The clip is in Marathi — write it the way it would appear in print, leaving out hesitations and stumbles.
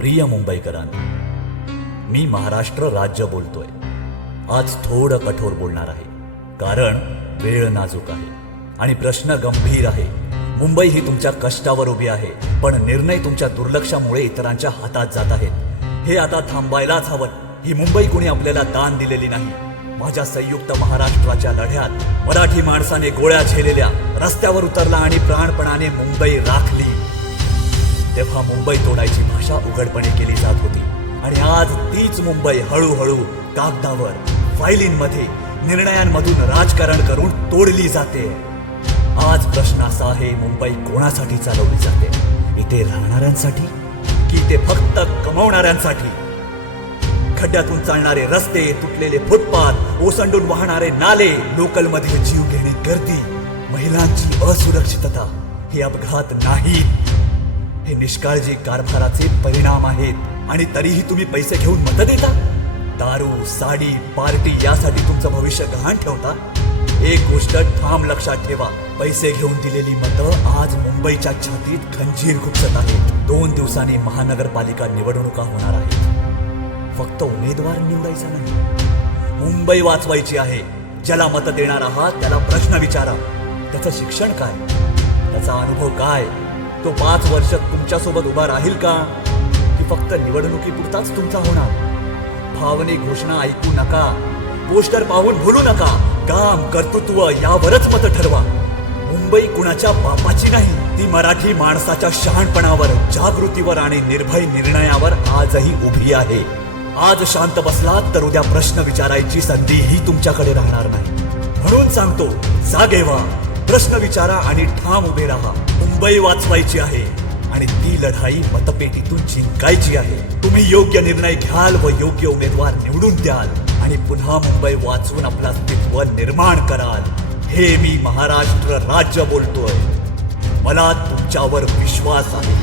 प्रिय मुंबईकरांनो, मी महाराष्ट्र राज्य बोलतोय. आज थोडं कठोर बोलणार आहे, कारण वेळ नाजूक आहे आणि प्रश्न गंभीर आहे. मुंबई ही तुमच्या कष्टावर उभी आहे, पण निर्णय तुमच्या दुर्लक्षामुळे इतरांच्या हातात जात आहेत. हे आता थांबायलाच हवं. ही मुंबई कुणी आपल्याला दान दिलेली नाही. माझ्या संयुक्त महाराष्ट्राच्या लढ्यात मराठी माणसाने गोळ्या झेलेल्या, रस्त्यावर उतरला आणि प्राणपणाने मुंबई राखली. तेव्हा मुंबई तोडायची भाषा उघडपणे केली जात होती आणि आज तीच मुंबई हळूहळू कागदावर, फायलींमध्ये, निर्णयांमधून राजकारण करून तोडली जाते. आज प्रश्न असा आहे, मुंबई कोणासाठी चालवली जाते? इथे राहणाऱ्यांसाठी की ते फक्त कमावणाऱ्यांसाठी? खड्ड्यातून चालणारे रस्ते, तुटलेले फुटपाथ, ओसंडून वाहणारे नाले, लोकलमध्ये जीव घेणे गर्दी, महिलांची असुरक्षितता हे अपघात नाहीत, हे निष्काळजी कारभाराचे परिणाम आहेत. आणि तरीही तुम्ही पैसे घेऊन मतं देता. दारू, साडी, पार्टी यासाठी तुमचं भविष्य गहाण ठेवता. एक गोष्ट ठाम लक्षात ठेवा, पैसे घेऊन दिलेली मतं आज मुंबईच्या छातीत खंजीर खुपसत आहेत. 2 दिवसांनी महानगरपालिका निवडणुका होणार आहेत. फक्त उमेदवार निवडायचा नाही, मुंबई वाचवायची आहे. ज्याला मतं देणार आहात त्याला प्रश्न विचारा. त्याचं शिक्षण काय? त्याचा अनुभव काय? तो 5 वर्ष तुमच्यासोबत उभा राहील का? की फक्त निवडणुकीपुरताच तुमचा होणार? भावनिक घोषणा ऐकू नका, पोस्टर पाहून भूलू नका. काम, कर्तृत्व यावरच मतं ठरवा. मुंबई कुणाच्या बापाची नाही, ती मराठी माणसाच्या शहाणपणावर, जागृतीवर आणि निर्भय निर्णयावर आजही उभी आहे. आज शांत बसलात तर उद्या प्रश्न विचारायची संधीही तुमच्याकडे राहणार नाही. म्हणून सांगतो, जागे व्हा, प्रश्न विचारा आणि ठाम उभे राहा. मुंबई वाचवायची आहे आणि ती लढाई मतपेटीतून जिंकायची आहे. तुम्ही योग्य निर्णय घ्याल व योग्य उमेदवार निवडून द्याल आणि पुन्हा मुंबई वाचवून आपलं अस्तित्व निर्माण कराल. हे मी महाराष्ट्र राज्य बोलतोय. मला तुमच्यावर विश्वास आहे.